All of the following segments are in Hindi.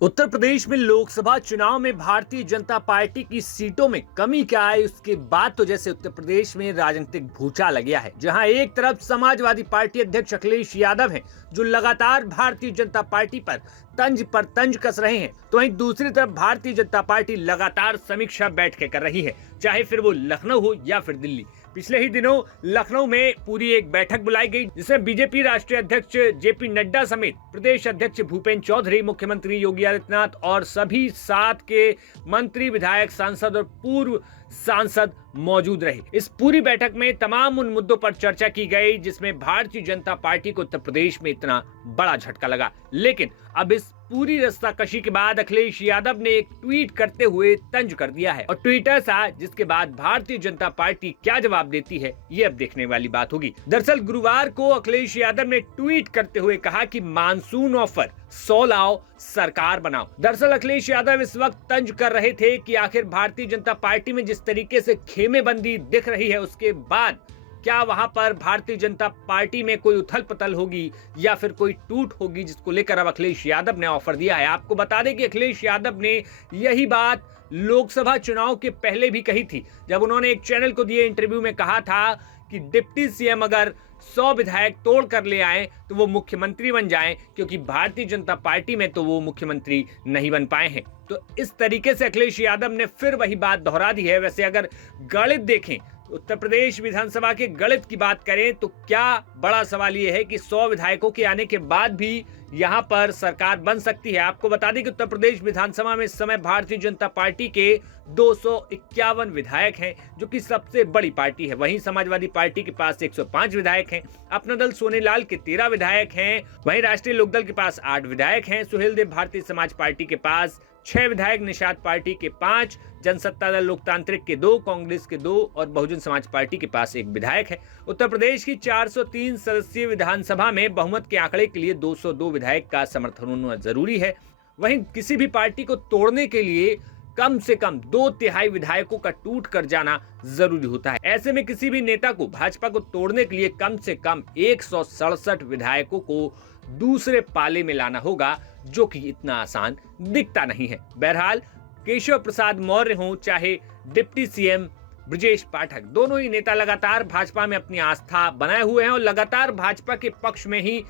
उत्तर प्रदेश में लोकसभा चुनाव में भारतीय जनता पार्टी की सीटों में कमी क्या आई, उसके बाद तो जैसे उत्तर प्रदेश में राजनीतिक भूचाल लग गया है। जहां एक तरफ समाजवादी पार्टी अध्यक्ष अखिलेश यादव हैं, जो लगातार भारतीय जनता पार्टी पर तंज कस रहे हैं, तो वहीं दूसरी तरफ भारतीय जनता पार्टी लगातार समीक्षा बैठकें कर रही है, चाहे फिर वो लखनऊ हो या फिर दिल्ली। पिछले ही दिनों लखनऊ में पूरी एक बैठक बुलाई गई, जिसमें बीजेपी राष्ट्रीय अध्यक्ष जेपी नड्डा समेत प्रदेश अध्यक्ष भूपेंद्र चौधरी, मुख्यमंत्री योगी आदित्यनाथ और सभी सात के मंत्री, विधायक, सांसद और पूर्व सांसद मौजूद रहे। इस पूरी बैठक में तमाम उन मुद्दों पर चर्चा की गई जिसमें भारतीय जनता पार्टी को उत्तर प्रदेश में इतना बड़ा झटका लगा। लेकिन अब इस पूरी रस्साकशी के बाद अखिलेश यादव ने एक ट्वीट करते हुए तंज कर दिया है, और ट्वीट ऐसा जिसके बाद भारतीय जनता पार्टी क्या जवाब देती है, ये अब देखने वाली बात होगी। दरअसल गुरुवार को अखिलेश यादव ने ट्वीट करते हुए कहा कि मानसून ऑफर 100 लाओ, सरकार बनाओ। दरअसल अखिलेश यादव इस वक्त तंज कर रहे थे कि आखिर भारतीय जनता पार्टी में जिस तरीके से खेमेबंदी दिख रही है, उसके बाद क्या वहां पर भारतीय जनता पार्टी में कोई उथल पुथल होगी या फिर कोई टूट होगी, जिसको लेकर अब अखिलेश यादव ने ऑफर दिया है। आपको बता दें कि अखिलेश यादव ने यही बात लोकसभा चुनाव के पहले भी कही थी, जब उन्होंने एक चैनल को दिए इंटरव्यू में कहा था कि डिप्टी सीएम अगर 100 विधायक तोड़ कर ले आए तो वो मुख्यमंत्री बन जाएं, क्योंकि भारतीय जनता पार्टी में तो वो मुख्यमंत्री नहीं बन पाए हैं। तो इस तरीके से अखिलेश यादव ने फिर वही बात दोहरा दी है। वैसे अगर गणित देखें, उत्तर प्रदेश विधानसभा के गणित की बात करें तो क्या बड़ा सवाल यह है कि 100 विधायकों के आने के बाद भी यहां पर सरकार बन सकती है। आपको बता दें कि उत्तर प्रदेश विधानसभा में इस समय भारतीय जनता पार्टी के 251 विधायक हैं, जो कि सबसे बड़ी पार्टी है। वहीं समाजवादी पार्टी के पास 105 विधायक हैं, अपना दल सोनेलाल के 13 विधायक हैं, वहीं राष्ट्रीय लोकदल के पास 8 विधायक हैं, सुहेल देव भारतीय समाज पार्टी के पास 6 विधायक, निषाद पार्टी के 5, जनसत्ता दल लोकतांत्रिक के 2, कांग्रेस के 2 और बहुजन समाज पार्टी के पास 1 विधायक है। उत्तर प्रदेश की 403 सदस्यीय विधानसभा में बहुमत के आंकड़े के लिए 202 विधायक का समर्थन होना जरूरी है। वहीं किसी भी पार्टी को तोड़ने के लिए कम से कम 2/3 विधायकों का टूट कर जाना जरूरी होता है। ऐसे में किसी भी नेता को भाजपा को तोड़ने के लिए कम से कम 167 विधायकों को दूसरे पाले में लाना होगा, जो कि इतना आसान दिखता नहीं है। बहरहाल केशव प्रसाद मौर्य हो चाहे डिप्टी सीएम ब्रजेश पाठक, दोनों ही नेता लगातार भाजपा में अपनी आस्था बनाए हुए हैं और लगातार भाजपा के पक्ष में ही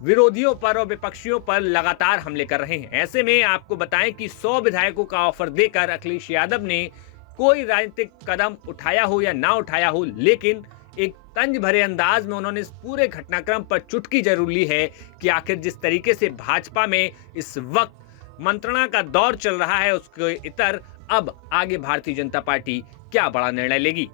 विरोधियों पर और विपक्षियों पर लगातार हमले कर रहे हैं। ऐसे में आपको बताएं कि 100 विधायकों का ऑफर देकर अखिलेश यादव ने कोई राजनीतिक कदम उठाया हो या ना उठाया हो, लेकिन एक तंज भरे अंदाज में उन्होंने इस पूरे घटनाक्रम पर चुटकी जरूर ली है कि आखिर जिस तरीके से भाजपा में इस वक्त मंत्रणा का दौर चल रहा है, उसके इतर अब आगे भारतीय जनता पार्टी क्या बड़ा निर्णय लेगी।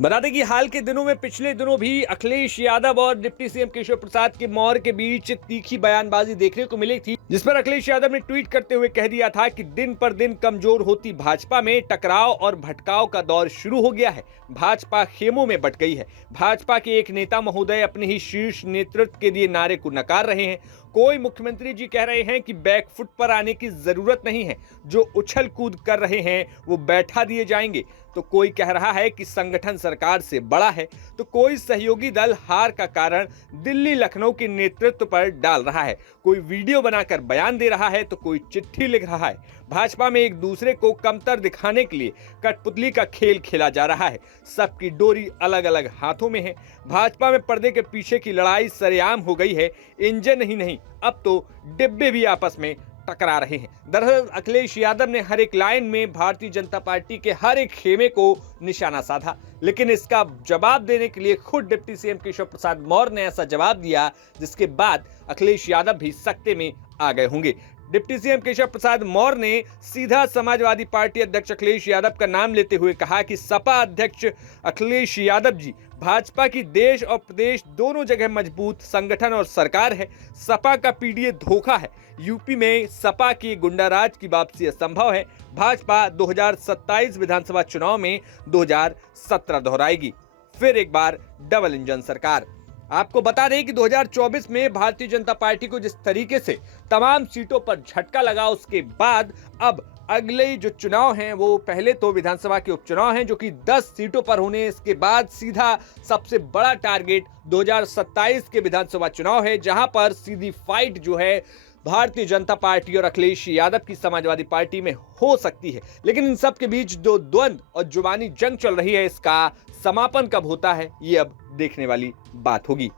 बता दें कि हाल के दिनों में पिछले दिनों भी अखिलेश यादव और डिप्टी सीएम केशव प्रसाद के मौर्य के बीच तीखी बयानबाजी देखने को मिली थी, जिस पर अखिलेश यादव ने ट्वीट करते हुए कह दिया था कि दिन पर दिन कमजोर होती भाजपा में टकराव और भटकाव का दौर शुरू हो गया है। भाजपा खेमों में बट गई है। भाजपा के एक नेता महोदय अपने ही शीर्ष नेतृत्व के दिए नारे को नकार रहे हैं। कोई मुख्यमंत्री जी कह रहे हैं कि बैकफुट पर आने की जरूरत नहीं है, जो उछल कूद कर रहे हैं वो बैठा दिए जाएंगे। तो कोई कह रहा है कि संगठन सरकार से बड़ा है, तो कोई सहयोगी दल हार का कारण दिल्ली लखनऊ के नेतृत्व पर डाल रहा है। कोई वीडियो बनाकर बयान दे रहा है, तो कोई चिट्ठी लिख रहा है। भाजपा में एक दूसरे को कमतर दिखाने के लिए कठपुतली का खेल खेला जा रहा है। सबकी डोरी अलग अलग हाथों में है। भाजपा में पर्दे के पीछे की लड़ाई सरेआम हो गई है। इंजन ही नहीं, अब तो डिब्बे भी आपस में टकरा रहे हैं। दरअसल अखिलेश यादव ने हर एक लाइन में भारतीय जनता पार्टी के हर एक खेमे को निशाना साधा, लेकिन इसका जवाब देने के लिए खुद डिप्टी सीएम केशव प्रसाद मौर्य ने ऐसा जवाब दिया, जिसके बाद अखिलेश यादव भी सकते में आ गए होंगे। डिप्टी सीएम केशव प्रसाद मौर्य ने सीधा समाजवादी पार्टी अध्यक्ष अखिलेश यादव का नाम लेते हुए कहा कि सपा अध्यक्ष अखिलेश यादव जी, भाजपा की देश और प्रदेश दोनों जगह मजबूत संगठन और सरकार है। सपा का पीडीए धोखा है। यूपी में सपा की गुंडाराज की वापसी असंभव है। भाजपा 2027 विधानसभा चुनाव में 2017 दोहराएगी। फिर एक बार डबल इंजन सरकार। आपको बता दें कि 2024 में भारतीय जनता पार्टी को जिस तरीके से तमाम सीटों पर झटका लगा, उसके बाद अब अगले जो चुनाव हैं वो पहले तो विधानसभा के उपचुनाव हैं, जो कि 10 सीटों पर होने, इसके बाद सीधा सबसे बड़ा टारगेट 2027 के विधानसभा चुनाव है, जहां पर सीधी फाइट जो है भारतीय जनता पार्टी और अखिलेश यादव की समाजवादी पार्टी में हो सकती है, लेकिन इन सब के बीच जो द्वंद्व और जुबानी जंग चल रही है, इसका समापन कब होता है, ये अब देखने वाली बात होगी।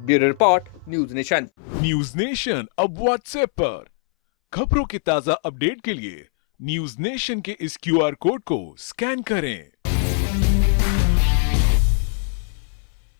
Bureau report, news nation. News nation अब व्हाट्सएप पर खबरों के ताजा अपडेट के लिए न्यूज नेशन के इस QR कोड को स्कैन करें।